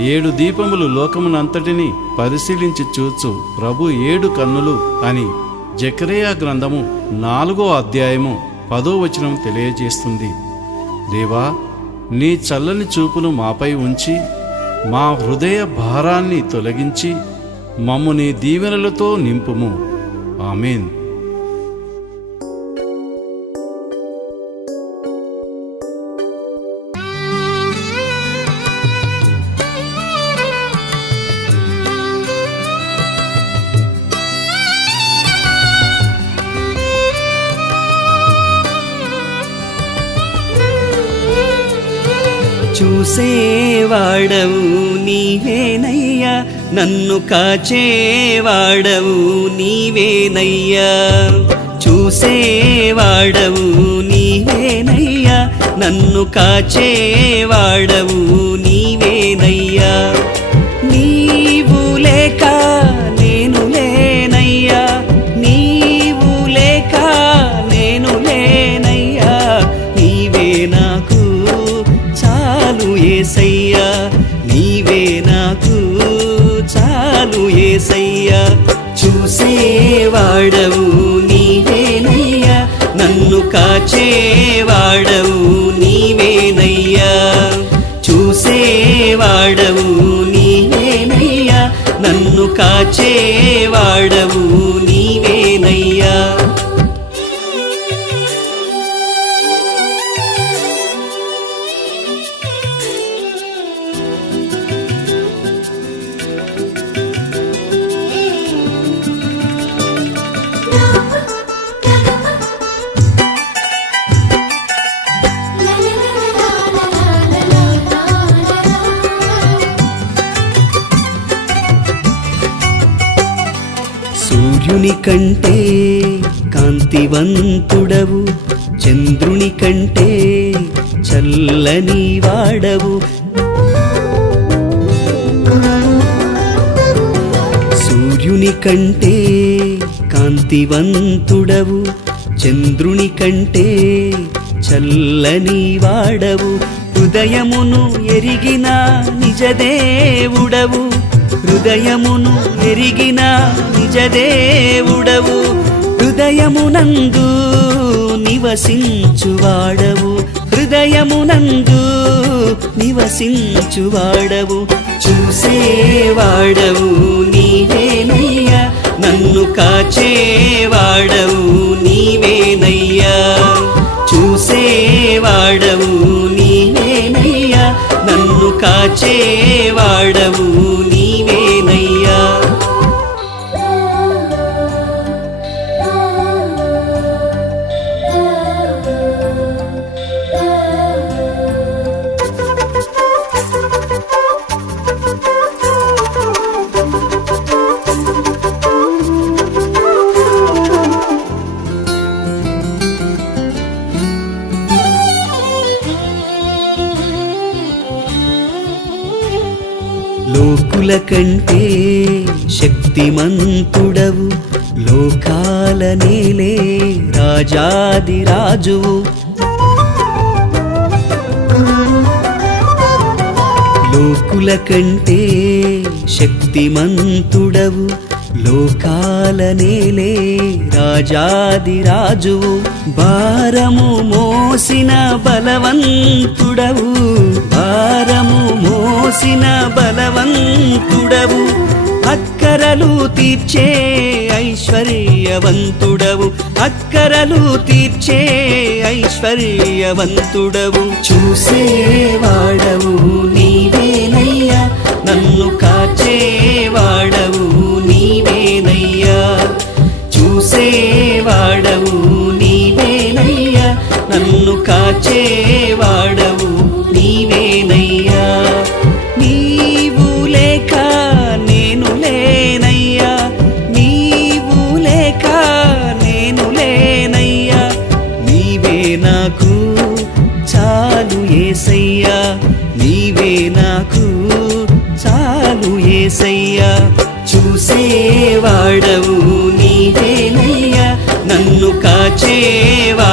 ఏడు దీపములు లోకమునంతటిని పరిశీలించి చూచు ప్రభు ఏడు కన్నులు అని జకరియా గ్రంథము నాలుగో అధ్యాయము పదో వచనం తెలియజేస్తుంది. దేవా నీ చల్లని చూపును మాపై ఉంచి మా హృదయ భారాన్ని తొలగించి మమ్ము నీ దీవెనలతో నింపుము. ఆమెన్. చూసేవాడవు నీవేనయ్యా. నన్ను కాచేవాడవు నీవేనయ్యా. చూసేవాడవు నీవేనయ్యా. నన్ను కాచేవాడవు నీవేనయ్యా. ఏసయ్యా నీవే నాకు చాలు ఏసయ్యా. చూసేవాడవు నీవేనయ్యా నన్ను కాచేవాడవు నీవేనయ్యా. చూసేవాడవు నీవేనయ్యా నన్ను కాచే సూర్యుని కంటే కాంతివంతుడవు. చంద్రుని కంటే చల్లని వాడవు. సూర్యుని కంటే కాంతివంతుడవు. చంద్రుని కంటే చల్లని వాడవు. హృదయమును ఎరిగిన నిజదేవుడవు. హృదయమును ఎరిగిన నిజదేవుడవు. హృదయమునందు నివసించువాడవు. హృదయమునందు నివసించువాడవు. చూసేవాడవు నీవేనయ్యా నన్ను కాచేవాడవు నీవేనయ్యా చూసేవాడవు నీవేనయ్యా నన్ను కాచేవాడవు లోకుల కంటే శక్తిమంతుడవు లోకాల నీలే రాజాది రాజువు. లోకుల కంటే శక్తిమంతుడవు లోకాల నేలే రాజాది రాజువు భారము మోసిన బలవంతుడవు భారము మోసిన బలవంతుడవు అక్కరలు తీర్చే ఐశ్వర్యవంతుడవు అక్కరలు తీర్చే ఐశ్వర్యవంతుడవు. చూసేవాడవు నన్ను కాచేవాడవు నీవేనయ్యా. నీవు లేక నేను లేనయ్యా. నీవు లేక నేను లేనయ్యా. నీవే నాకు చాలు ఏసయ్యా. నీవే నాకు చాలు ఏసయ్యా. చూసేవాడవు నీవేనయ్యా. నన్ను కాచేవా